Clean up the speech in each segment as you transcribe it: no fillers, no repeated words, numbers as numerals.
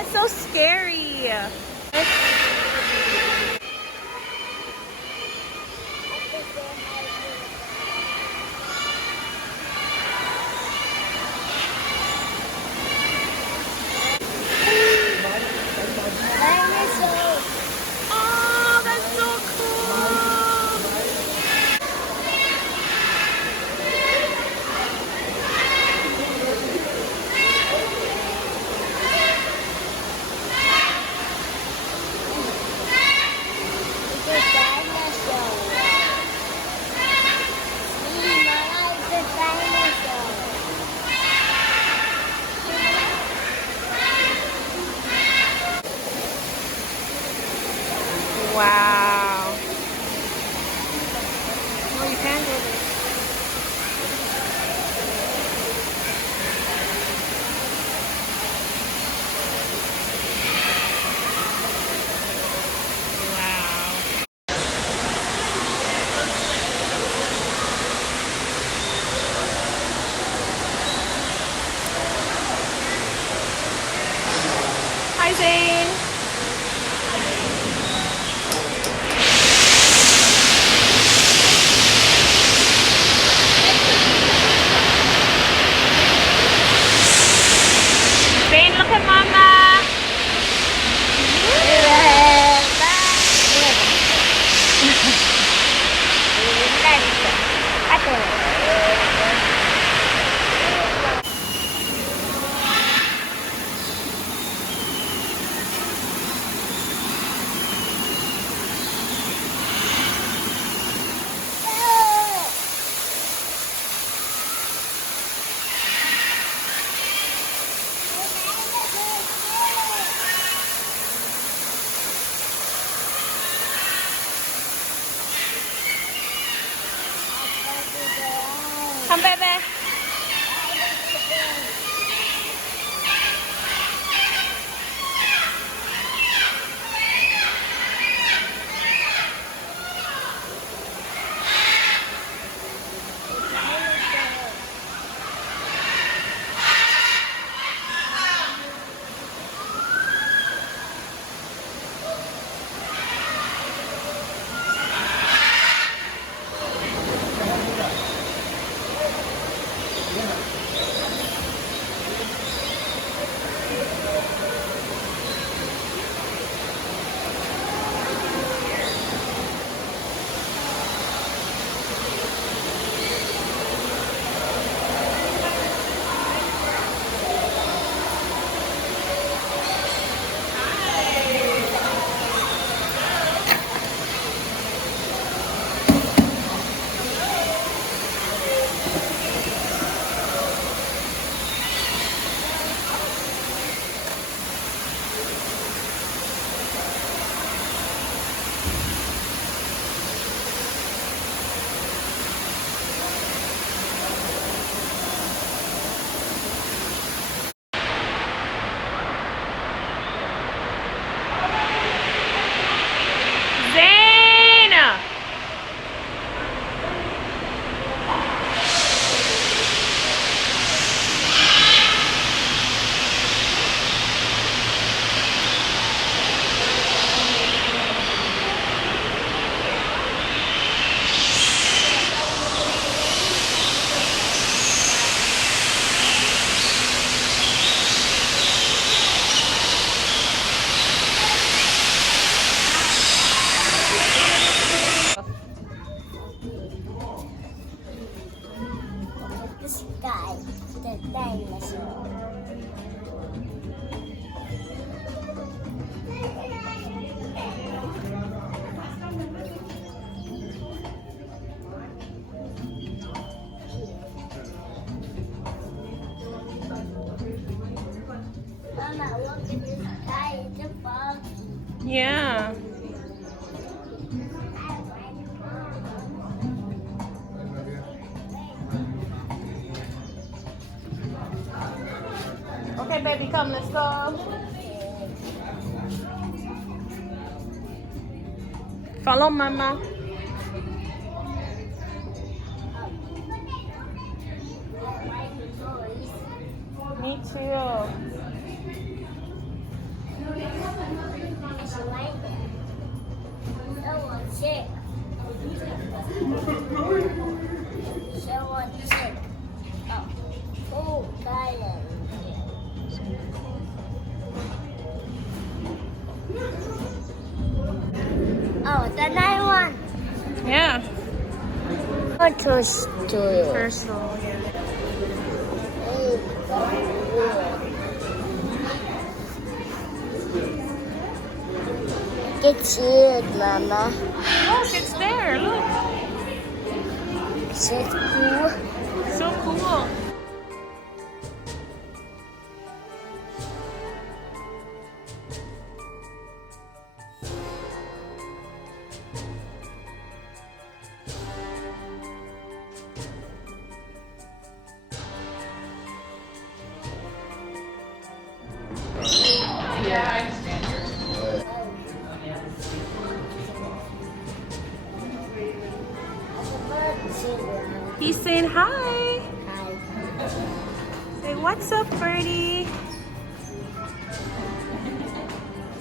That's so scary. Oh, that's so cool. Wow. Oh, you can go there. Wow. Hi, Zane. Zane, look at Mama. Come, baby. Zane! This guy, the dinosaur. Mama, look at this guy. It's a bug. Yeah. Okay, baby, come, let's go. Follow Mama. Me too. Someone said, oh, diamond. Oh, the nice one. Yeah. Photo studio. First floor. It's it, Mama. Look, it's there. Look. It's cool. So cool. He's saying hi. Say, what's up, birdie?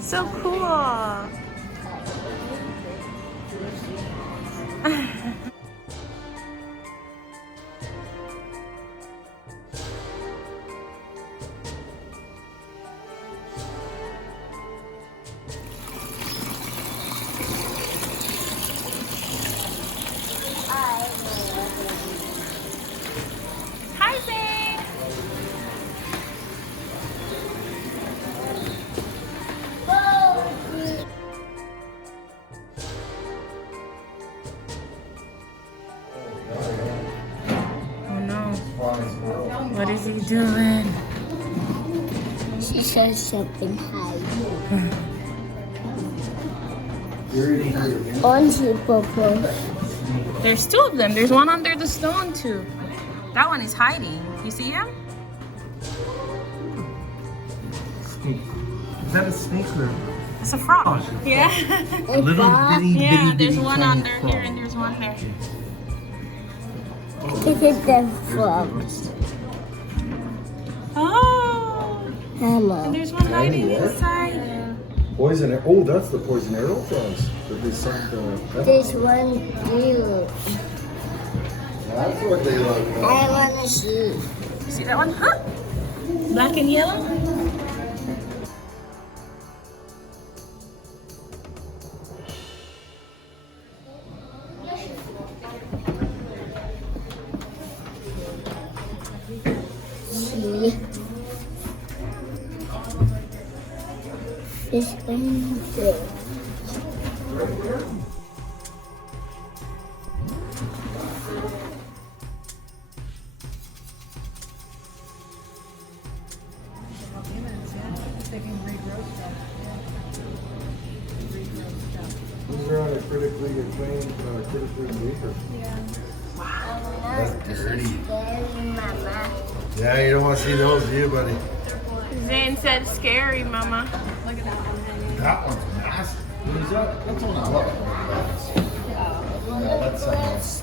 So cool. Hi, Zane. Oh no. What is he doing? She says something high. Only purple. There's two of them. There's one under the stone too. That one is hiding. You see him? Is that a snake or It's a frog. Yeah. a little bitty, Yeah, bitty, there's bitty one tiny under frog? here and there's one there. Look at the frogs. Oh, Mama. there's one hiding what? inside. Poison arrow. Oh, that's the poison arrow frogs that they sent. There's one blue. That's what they look I like. want to see. See that one? Huh? Black and yellow? See. This one there. These are on a critically acclaimed, critically weaker. That's dirty. Scary, Mama. Yeah, you don't want to see those, do you, buddy? Zane said scary, Mama. That one's nasty. What is that? That's one I love. Yeah, that's